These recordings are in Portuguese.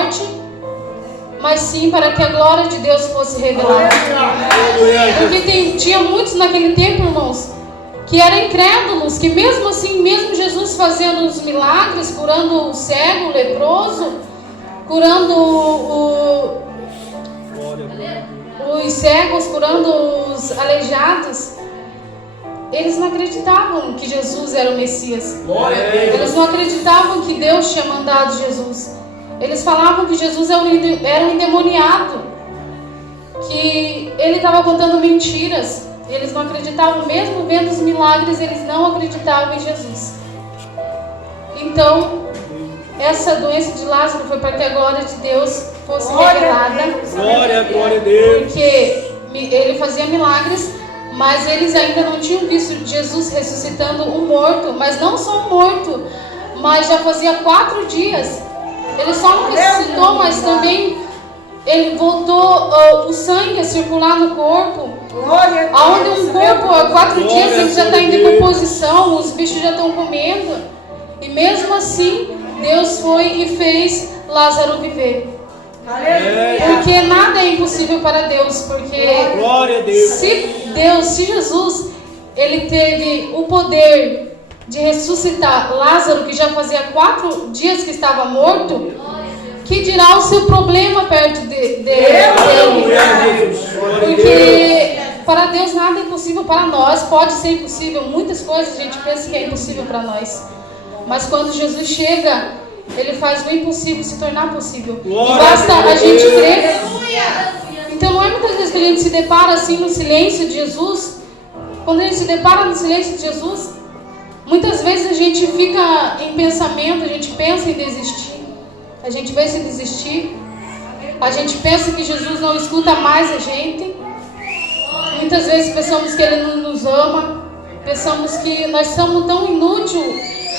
morte, mas sim para que a glória de Deus fosse revelada. Porque tinha muitos naquele tempo, irmãos, que eram incrédulos, que mesmo assim, mesmo Jesus fazendo os milagres, curando o cego, o leproso, curando os cegos, curando os aleijados, eles não acreditavam que Jesus era o Messias. Eles não acreditavam que Deus tinha mandado Jesus. Eles falavam que Jesus era um endemoniado, que ele estava contando mentiras. Eles não acreditavam, mesmo vendo os milagres, eles não acreditavam em Jesus. Então, essa doença de Lázaro foi para que a glória de Deus fosse revelada. Glória a Deus. Porque ele fazia milagres, mas eles ainda não tinham visto Jesus ressuscitando um morto. Mas não só um morto, mas já fazia 4 dias. Ele só não ressuscitou, mas também ele voltou o sangue a circular no corpo. Onde um corpo há 4 dias ele já está em decomposição, os bichos já estão comendo. E mesmo assim, Deus foi e fez Lázaro viver. Porque nada é impossível para Deus. Porque se Jesus ele teve o poder de ressuscitar Lázaro, que já fazia 4 dias que estava morto, que dirá o seu problema perto dele? Porque para Deus nada é impossível para nós. Pode ser impossível, muitas coisas a gente pensa que é impossível para nós. Mas quando Jesus chega, ele faz o impossível se tornar possível. E basta a gente crer. Então não é muitas vezes que a gente se depara assim no silêncio de Jesus. Quando a gente se depara no silêncio de Jesus, muitas vezes a gente fica em pensamento, a gente pensa em desistir. A gente pensa em desistir. A gente pensa que Jesus não escuta mais a gente. Muitas vezes pensamos que Ele não nos ama. Pensamos que nós somos tão inútil,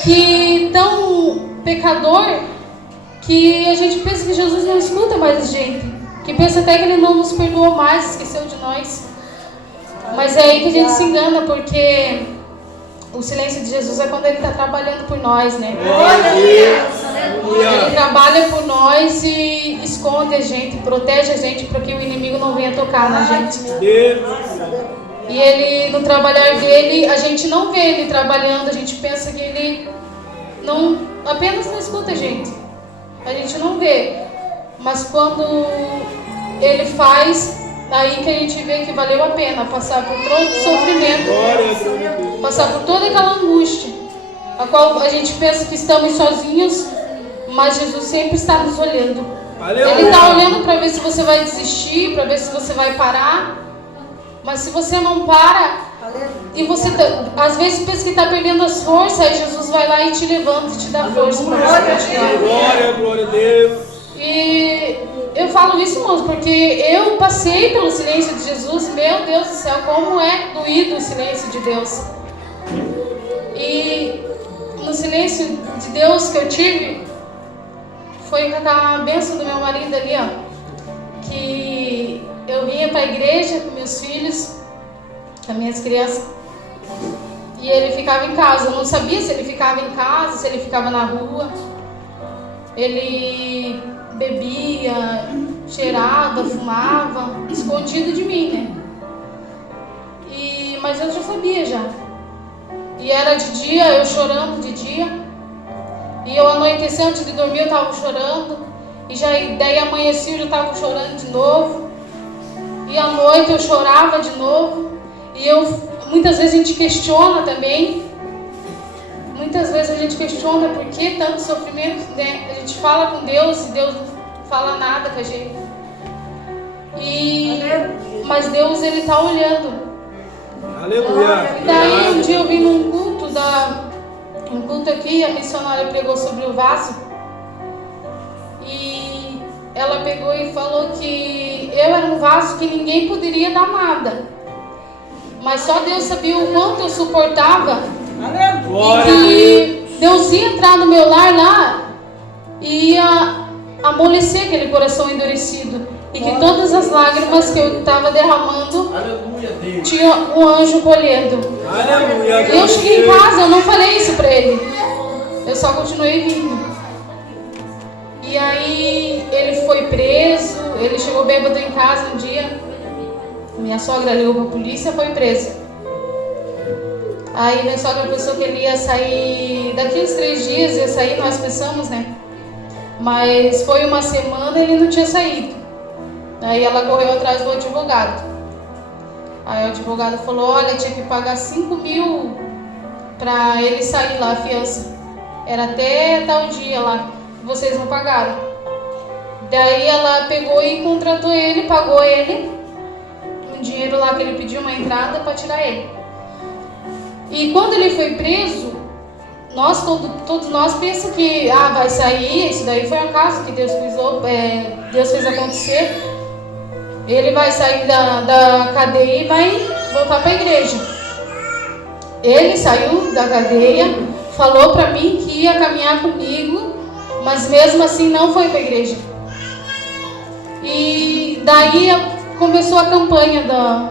que tão pecador, que a gente pensa que Jesus não escuta mais a gente. Que pensa até que Ele não nos perdoou mais, esqueceu de nós. Mas é aí que a gente se engana, porque o silêncio de Jesus é quando Ele está trabalhando por nós, né? Ele trabalha por nós e esconde a gente, protege a gente para que o inimigo não venha tocar na gente. E Ele, no trabalhar dele, a gente não vê Ele trabalhando, a gente pensa que Ele apenas não escuta a gente. A gente não vê. Mas quando Ele faz, aí que a gente vê que valeu a pena passar por todo o sofrimento, passar por toda aquela angústia, a qual a gente pensa que estamos sozinhos, mas Jesus sempre está nos olhando. Ele está olhando para ver se você vai desistir, para ver se você vai parar. Mas se você não para, e você às vezes pensa que está perdendo as forças, aí Jesus vai lá e te levanta e te dá força para você continuar. Glória a Deus. E eu falo isso, irmãos, porque eu passei pelo silêncio de Jesus. Meu Deus do céu, como é doído o silêncio de Deus. E no silêncio de Deus que eu tive, foi com a bênção do meu marido ali, ó, que eu vinha para a igreja com meus filhos, com as minhas crianças, e ele ficava em casa. Eu não sabia se ele ficava em casa, se ele ficava na rua. Ele bebia, cheirava, fumava, escondido de mim, né? Mas eu já sabia já. E era de dia, eu chorando de dia. E eu anoiteci antes de dormir, eu estava chorando. E daí amanhecia, eu já estava chorando de novo. E à noite eu chorava de novo. E muitas vezes a gente questiona também. Muitas vezes a gente questiona por que tanto sofrimento, né? A gente fala com Deus e Deus não fala nada com a gente. Mas Deus, Ele está olhando. Aleluia. E daí um dia eu vim num culto aqui, a missionária pregou sobre o vaso. E ela pegou e falou que eu era um vaso que ninguém poderia dar nada. Mas só Deus sabia o quanto eu suportava. E que Deus ia entrar no meu lar lá e ia amolecer aquele coração endurecido. E que todas as lágrimas que eu estava derramando, tinha um anjo colhendo. E eu cheguei em casa, eu não falei isso para ele. Eu só continuei vindo. E aí preso, ele chegou bêbado em casa um dia, minha sogra ligou para a polícia, foi preso. Aí minha sogra pensou que ele ia sair, daqui uns 3 dias ia sair, nós pensamos, né? Mas foi uma semana e ele não tinha saído. Aí ela correu atrás do advogado. Aí o advogado falou, olha, tinha que pagar 5.000 para ele sair lá, a fiança. Era até tal dia lá, vocês não pagaram. Daí ela pegou e contratou ele, pagou ele um dinheiro lá que ele pediu, uma entrada para tirar ele. E quando ele foi preso, todos nós pensamos que vai sair, isso daí foi um caso que Deus fez acontecer. Ele vai sair da cadeia e vai voltar para a igreja. Ele saiu da cadeia, falou para mim que ia caminhar comigo, mas mesmo assim não foi para a igreja. E daí começou a campanha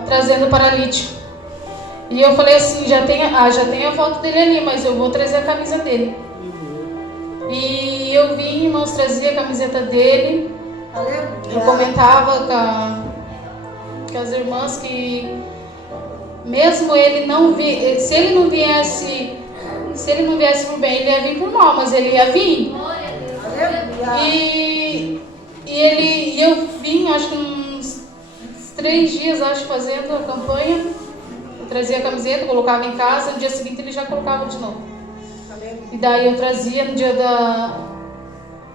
trazendo paralítico. E eu falei assim, já tem a foto dele ali, mas eu vou trazer a camisa dele. E eu vim, irmãos, trazia a camiseta dele. Eu comentava com as irmãs que mesmo ele não se ele não viesse por bem, ele ia vir por mal, mas ele ia vir. E eu vim, acho que uns 3 dias, fazendo a campanha. Eu trazia a camiseta, colocava em casa, no dia seguinte ele já colocava de novo. E daí eu trazia no dia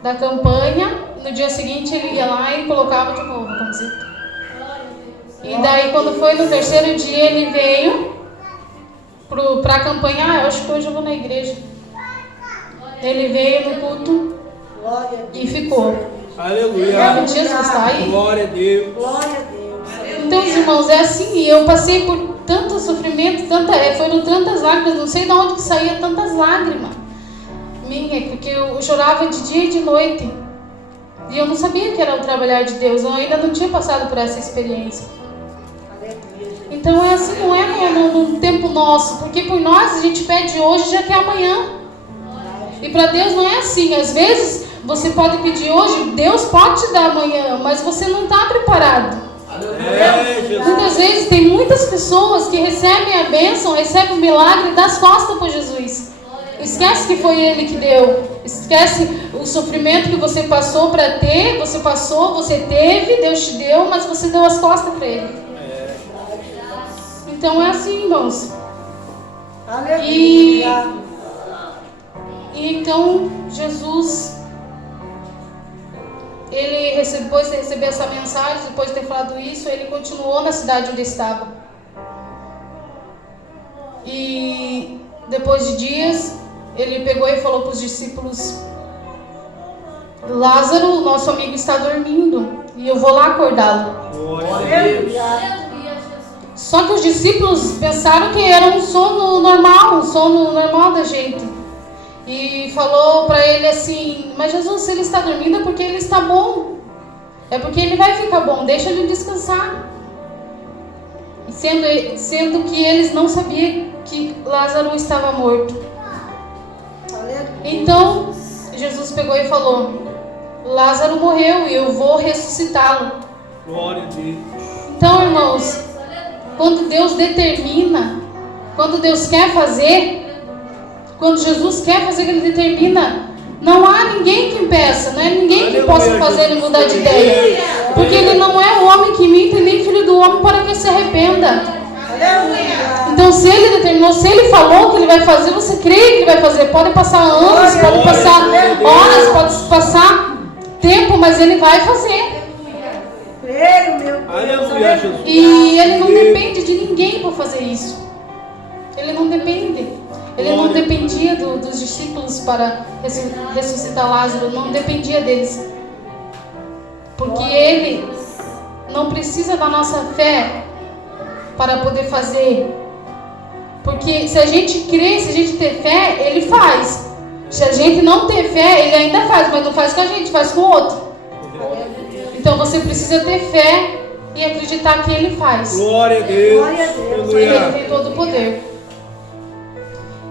da campanha, no dia seguinte ele ia lá e colocava de novo a camiseta. E daí quando foi no 3º dia ele veio para a campanha, eu acho que hoje eu vou na igreja. Ele veio no culto e ficou. Aleluia. Jesus está aí. Glória a Deus. Então, irmãos, é assim, eu passei por tanto sofrimento, foram tantas lágrimas, não sei de onde que saía tantas lágrimas minha, porque eu chorava de dia e de noite. E eu não sabia que era o trabalhar de Deus, eu ainda não tinha passado por essa experiência. Então é assim, não é no tempo nosso, porque por nós a gente pede hoje e já quer amanhã. E para Deus não é assim, às vezes você pode pedir hoje, Deus pode te dar amanhã, mas você não está preparado. Muitas vezes tem muitas pessoas que recebem a bênção, recebem o milagre das costas por Jesus. Esquece que foi Ele que deu. Esquece o sofrimento que você passou para ter. Você teve, Deus te deu, mas você deu as costas para Ele. Então é assim, irmãos. E então Jesus, ele depois de receber essa mensagem, depois de ter falado isso, ele continuou na cidade onde estava. E depois de dias, ele pegou e falou para os discípulos: Lázaro, nosso amigo, está dormindo e eu vou lá acordá-lo. Só que os discípulos pensaram que era um sono normal da gente. E falou para ele assim: mas Jesus, se ele está dormindo é porque ele está bom. É porque ele vai ficar bom, deixa ele descansar. Sendo que eles não sabiam que Lázaro estava morto. Então, Jesus pegou e falou: Lázaro morreu e eu vou ressuscitá-lo. Glória a Deus. Então, irmãos, quando Deus determina, quando Deus quer fazer, quando Jesus quer fazer, Ele determina, não há ninguém que impeça, não é ninguém que possa fazer Ele mudar de ideia. Porque Ele não é o homem que minta, nem filho do homem para que se arrependa. Então, se Ele determinou, se Ele falou que Ele vai fazer, você crê que Ele vai fazer. Pode passar anos, pode passar horas, pode passar tempo, mas Ele vai fazer. E Ele não depende de ninguém para fazer isso. Ele não depende. Ele não dependia dos discípulos para ressuscitar Lázaro, não dependia deles. Porque Ele não precisa da nossa fé para poder fazer. Porque se a gente crer, se a gente ter fé, Ele faz. Se a gente não ter fé, Ele ainda faz, mas não faz com a gente, faz com o outro. Então você precisa ter fé e acreditar que Ele faz. Glória a Deus. Ele tem todo o poder.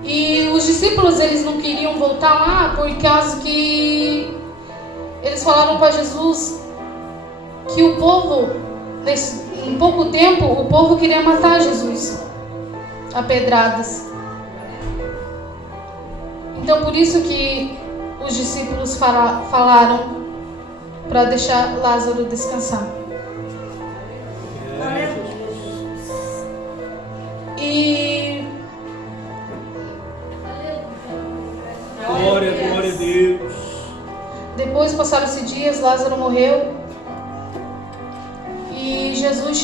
E os discípulos, eles não queriam voltar lá por causa que eles falaram para Jesus: que o povo, em pouco tempo, o povo queria matar Jesus a pedradas. Então por isso que os discípulos falaram para deixar Lázaro descansar. E Glória a Deus. depois passaram-se dias, Lázaro morreu. E Jesus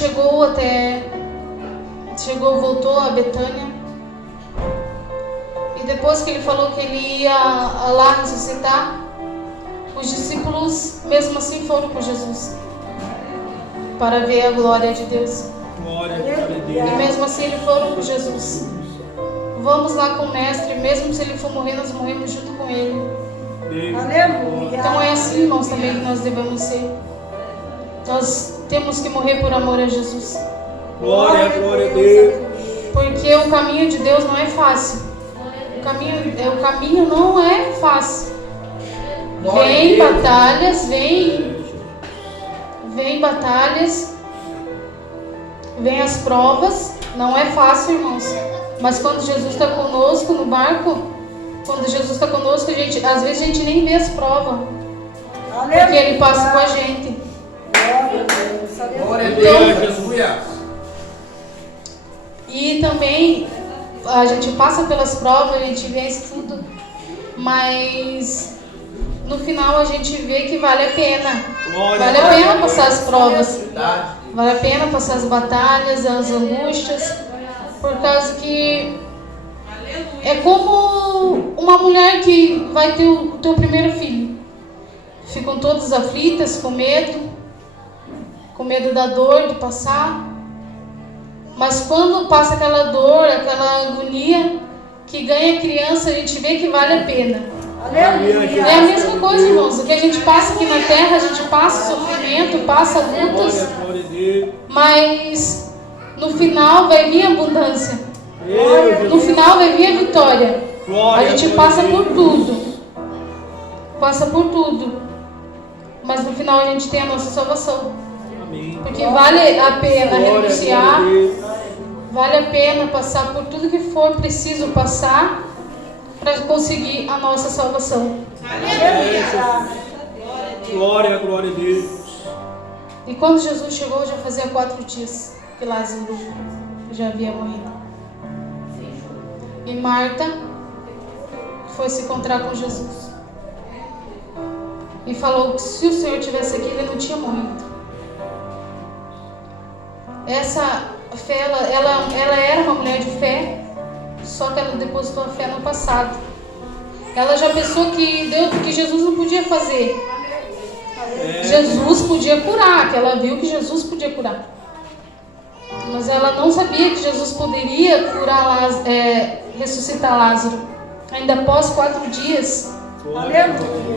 voltou a Betânia. E depois que ele falou que ele ia lá ressuscitar, os discípulos mesmo assim foram com Jesus para ver a glória de Deus. Glória a Deus. E mesmo assim eles foram com Jesus. Vamos lá com o Mestre, mesmo se ele for morrer, nós morremos junto com ele. Aleluia. Então é assim, irmãos, também que nós devemos ser. Nós temos que morrer por amor a Jesus. Glória a Deus. Porque o caminho de Deus não é fácil. O caminho não é fácil. Vem batalhas, vem as provas. Não é fácil, irmãos. Mas quando Jesus está conosco no barco, quando Jesus está conosco, às vezes a gente nem vê as provas. Porque Ele passa com a gente. Glória a Deus, Jesus. E também a gente passa pelas provas, a gente vence tudo, mas no final a gente vê que vale a pena. Vale a pena passar as provas, vale a pena passar as batalhas, as angústias, por causa que é como uma mulher que vai ter o teu primeiro filho. Ficam todas aflitas, com medo da dor de passar. Mas quando passa aquela dor, aquela agonia, que ganha a criança, a gente vê que vale a pena. É a mesma coisa, irmãos. O que a gente passa aqui na terra, a gente passa sofrimento, passa lutas, mas no final vai vir a abundância. No final vai vir a vitória. A gente passa por tudo. Mas no final a gente tem a nossa salvação. Porque vale a pena renunciar, vale a pena passar por tudo que for preciso passar para conseguir a nossa salvação. Glória a Deus. E quando Jesus chegou, já fazia 4 dias que Lázaro já havia morrido. E Marta foi se encontrar com Jesus e falou que se o Senhor tivesse aqui, ele não tinha morrido. Essa fé, ela era uma mulher de fé, só que ela depositou a fé no passado. Ela já pensou que Jesus não podia fazer. Jesus podia curar, que ela viu que Jesus podia curar. Mas ela não sabia que Jesus poderia curar ressuscitar Lázaro, ainda após 4 dias.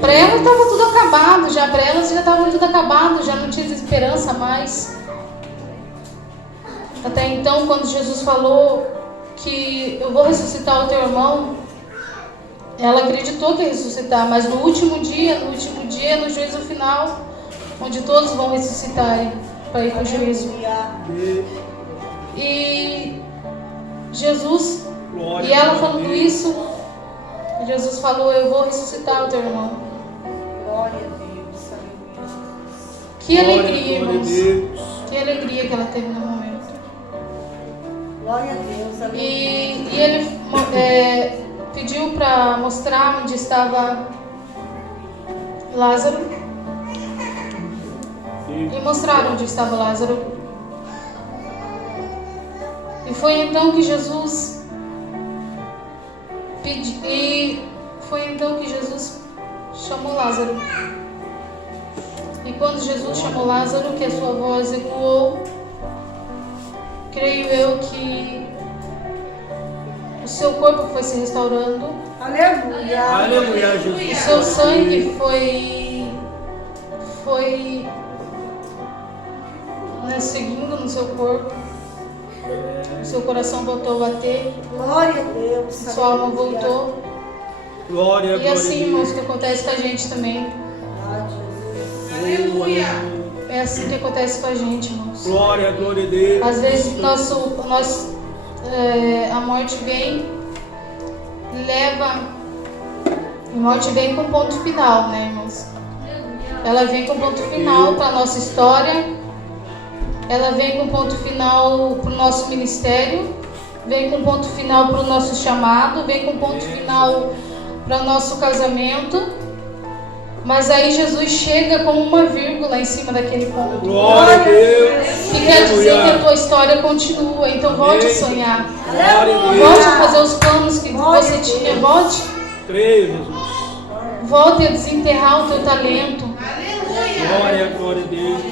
Para ela estava tudo acabado, já para elas já estava tudo acabado, já não tinha esperança mais. Até então, quando Jesus falou que eu vou ressuscitar o teu irmão, ela acreditou que ia ressuscitar, mas no último dia, no juízo final, onde todos vão ressuscitar para ir para o juízo. E Jesus, e ela falando isso, Jesus falou, eu vou ressuscitar o teu irmão. Glória a Deus. Que alegria, irmãos. Que alegria que ela teve no momento. Glória a Deus. E ele pediu para mostrar onde estava Lázaro. E mostraram onde estava Lázaro. E foi então que Jesus chamou Lázaro. E quando Jesus chamou Lázaro, que a sua voz ecoou, creio eu que o seu corpo foi se restaurando. Aleluia. Aleluia, Jesus. O seu sangue foi seguindo no seu corpo. O seu coração voltou a bater. Glória a Deus. Sua alma voltou. Glória, E assim, irmãos, que acontece com a gente também. Aleluia. É assim que acontece com a gente, irmãos. Glória, glória a Deus. Às vezes a morte vem, a morte vem com ponto final, né, irmãos? Ela vem com ponto final para a nossa história, ela vem com ponto final para o nosso ministério, vem com ponto final para o nosso chamado, vem com ponto final para o nosso casamento. Mas aí Jesus chega como uma vírgula em cima daquele ponto. Glória a Deus. Que quer dizer que a tua história continua. Então volte a sonhar. Glória a Deus. Volte a fazer os planos que você tinha. Volte. Creio, Jesus. Volte a desenterrar o teu talento. Glória, glória a Deus.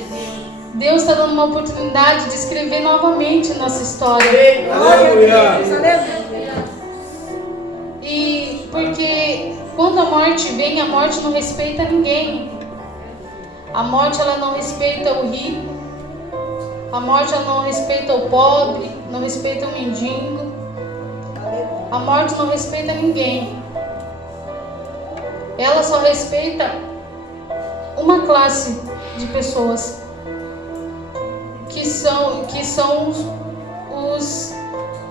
Deus está dando uma oportunidade de escrever novamente nossa história. Aleluia. E porque quando a morte vem, a morte não respeita ninguém. A morte, ela não respeita o rico. A morte, ela não respeita o pobre, não respeita o mendigo. A morte não respeita ninguém. Ela só respeita uma classe de pessoas, que são os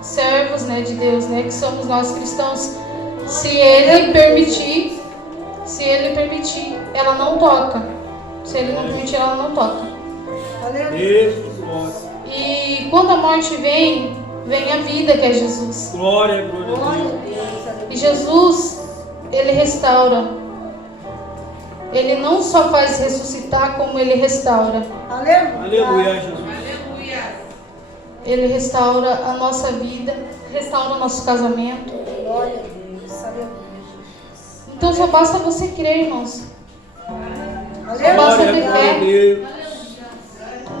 servos, né, de Deus, né, que somos nós cristãos. Se ele permitir, ela não toca. Se ele não permitir, ela não toca. E quando a morte vem a vida, que é Jesus. Glória, glória a Deus. E Jesus, ele restaura. Ele não só faz ressuscitar, como ele restaura. Aleluia, Jesus. Ele restaura a nossa vida, restaura o nosso casamento. Glória a Deus. Então só basta você crer, irmãos. Só basta ter fé.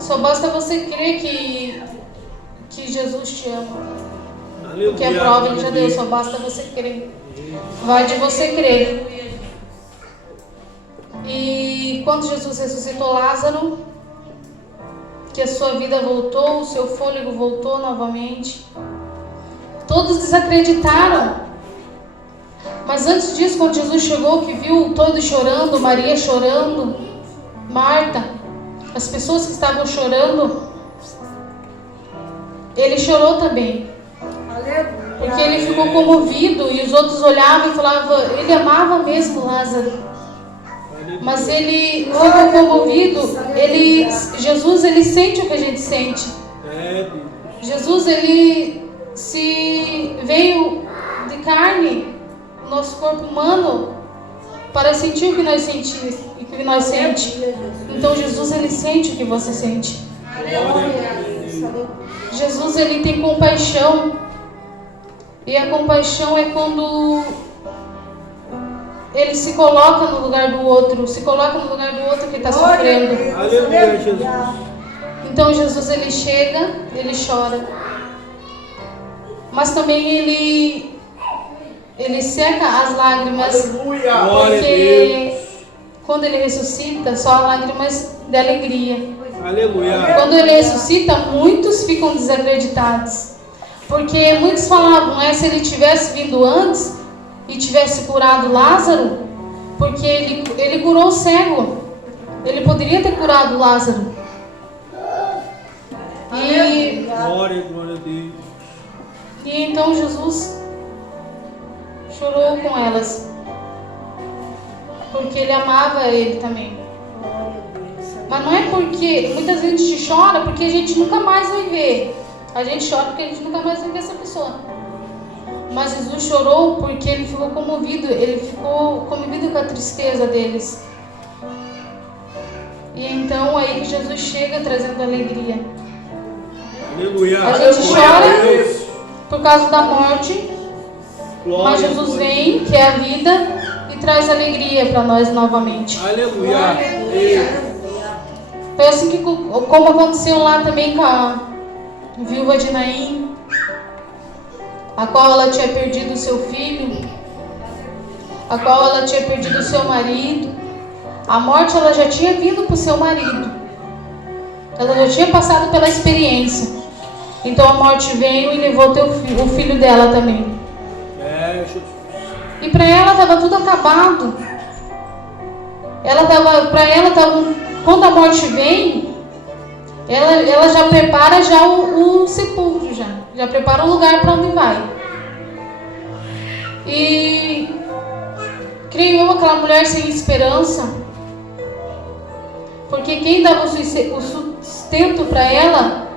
Só basta você crer que Jesus te ama. Porque a prova ele já deu, só basta você crer. Vai de você crer. E quando Jesus ressuscitou Lázaro, que a sua vida voltou, o seu fôlego voltou novamente, todos desacreditaram. Mas antes disso, quando Jesus chegou, que viu todos chorando, Maria chorando, Marta, as pessoas que estavam chorando, ele chorou também. Porque ele ficou comovido e os outros olhavam e falavam, ele amava mesmo Lázaro. Mas ele ficou comovido. Jesus, ele sente o que a gente sente. Jesus, ele se veio de carne, nosso corpo humano, para sentir o que nós sentimos e o que nós sentimos. Então Jesus, ele sente o que você sente. Jesus, ele tem compaixão. E a compaixão é quando ele se coloca no lugar do outro, que está sofrendo. Aleluia, Jesus. Então Jesus, ele chega, ele chora. Mas também ele seca as lágrimas. Porque quando ele ressuscita, só há lágrimas de alegria. Aleluia. Quando ele ressuscita, muitos ficam desacreditados. Porque muitos falavam, se ele tivesse vindo antes e tivesse curado Lázaro, porque ele curou o cego. Ele poderia ter curado Lázaro. E glória, glória a Deus. E então Jesus chorou com elas, porque ele amava ele também. Mas não é porque muitas vezes a gente chora porque a gente nunca mais vai ver. A gente chora porque a gente nunca mais vai ver essa pessoa. Mas Jesus chorou porque ele ficou comovido com a tristeza deles. E então aí que Jesus chega trazendo alegria. Aleluia. A gente chora por causa da morte, mas Jesus vem, que é a vida, e traz alegria para nós novamente. Aleluia. Foi assim que, como aconteceu lá também com a viúva de Naim, a qual ela tinha perdido o seu filho, a qual ela tinha perdido o seu marido. A morte, ela já tinha vindo para o seu marido. Ela já tinha passado pela experiência. Então a morte veio e levou o filho dela também. E para ela estava tudo acabado. Quando a morte vem, ela já prepara já o sepulcro, já prepara o lugar para onde vai. E creio eu, aquela mulher sem esperança, porque quem dava o sustento para ela,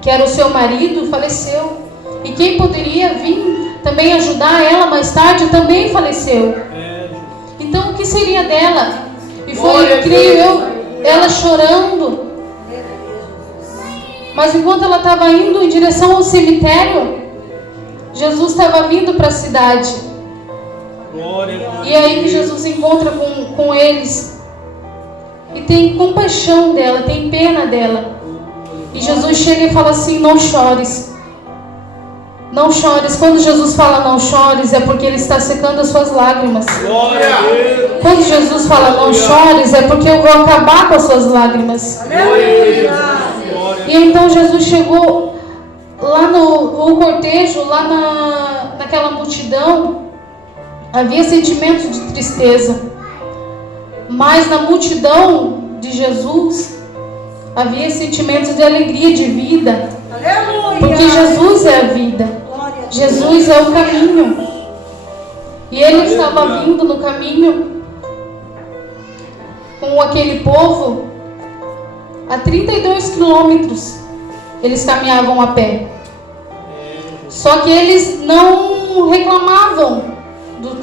que era o seu marido, faleceu. E quem poderia vir também ajudar ela mais tarde também faleceu. Então o que seria dela? E foi, creio eu, ela chorando. Mas enquanto ela estava indo em direção ao cemitério, Jesus estava vindo para a cidade. E é aí que Jesus encontra com eles. E tem compaixão dela, tem pena dela. E Jesus chega e fala assim: não chores. Não chores. Quando Jesus fala não chores, é porque Ele está secando as suas lágrimas. Quando Jesus fala não chores, é porque eu vou acabar com as suas lágrimas. E então Jesus chegou lá no cortejo, lá naquela multidão, havia sentimentos de tristeza. Mas na multidão de Jesus, havia sentimentos de alegria, de vida. Porque Jesus é a vida. Jesus é o caminho. E Ele estava vindo no caminho com aquele povo a 32 quilômetros. Eles caminhavam a pé. Só que eles não reclamavam do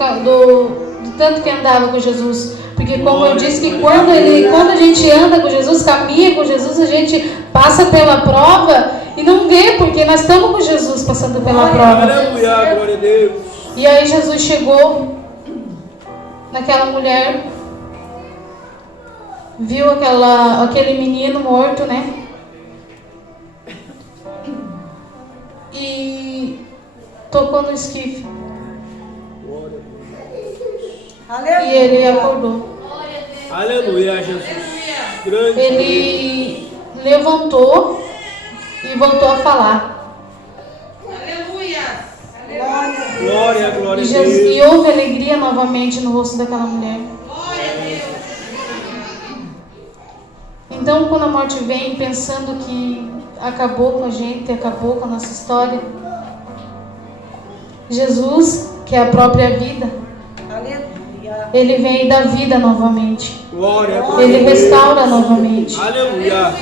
tanto que andava com Jesus. Porque como eu disse, que quando a gente anda com Jesus, caminha com Jesus, a gente passa pela prova e não vê, porque nós estamos com Jesus passando pela prova. Aleluia, glória a Deus. E aí Jesus chegou naquela mulher, viu aquele menino morto, né? E tocou no esquife. E ele acordou. Aleluia, Jesus. Grande. Ele levantou e voltou a falar. Glória, glória a Deus. E houve alegria novamente no rosto daquela mulher. Então, quando a morte vem pensando que acabou com a gente, acabou com a nossa história, Jesus, que é a própria vida, Ele vem e dá vida novamente. Glória, Ele restaura novamente. aleluia.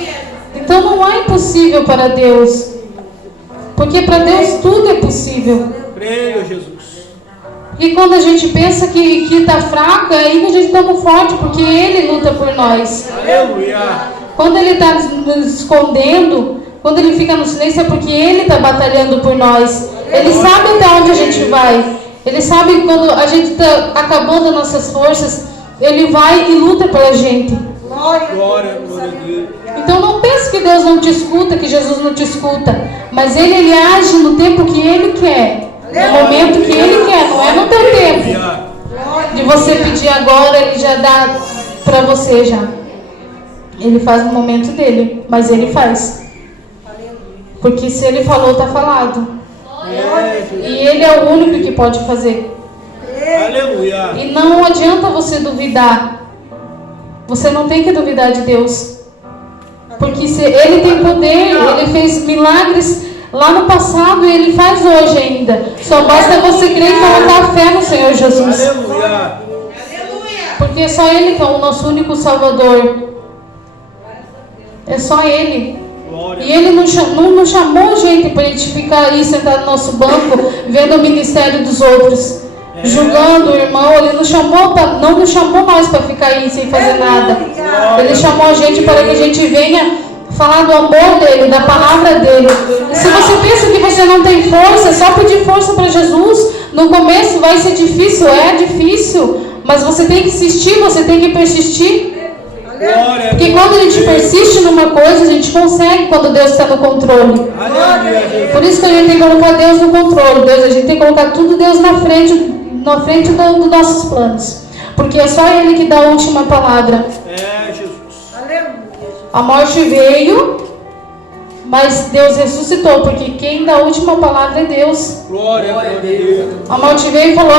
Então não há impossível para Deus. Porque para Deus tudo é possível. Creio, Jesus. E quando a gente pensa que está fraco, ainda a gente está muito forte, porque Ele luta por nós. Aleluia. Quando Ele está nos escondendo, quando Ele fica no silêncio, é porque Ele está batalhando por nós. Ele sabe até onde a gente vai. Ele sabe que quando a gente está acabando as nossas forças, Ele vai e luta pela gente. Glória, glória a Deus. Então não pense que Deus não te escuta, que Jesus não te escuta. Mas Ele age no tempo que Ele quer. No momento que Ele quer, não é no teu tempo. De você pedir agora, Ele já dá para você já. Ele faz no momento dele, mas Ele faz. Porque se Ele falou, está falado. E Ele é o único que pode fazer. Aleluia. E não adianta você duvidar. Você não tem que duvidar de Deus. Porque Ele tem poder, Ele fez milagres lá no passado e Ele faz hoje ainda. Só basta você crer e colocar fé no Senhor Jesus. Aleluia. Porque é só Ele que é o nosso único Salvador. É só Ele. E Ele não chamou gente para a gente ficar aí sentado no nosso banco, vendo o ministério dos outros, julgando o irmão. Ele não nos chamou nós para ficar aí sem fazer nada. Ele chamou a gente para que a gente venha falar do amor dele, da palavra dele. E se você pensa que você não tem força, é só pedir força para Jesus. No começo vai ser difícil, mas você tem que insistir, você tem que persistir. Porque quando a gente persiste numa coisa, a gente consegue quando Deus está no controle. Por isso que a gente tem que colocar Deus no controle. A gente tem que colocar tudo Deus na frente dos nossos planos. Porque é só Ele que dá a última palavra. A morte veio, mas Deus ressuscitou. Porque quem dá a última palavra é Deus. Glória a Deus. A morte veio e falou: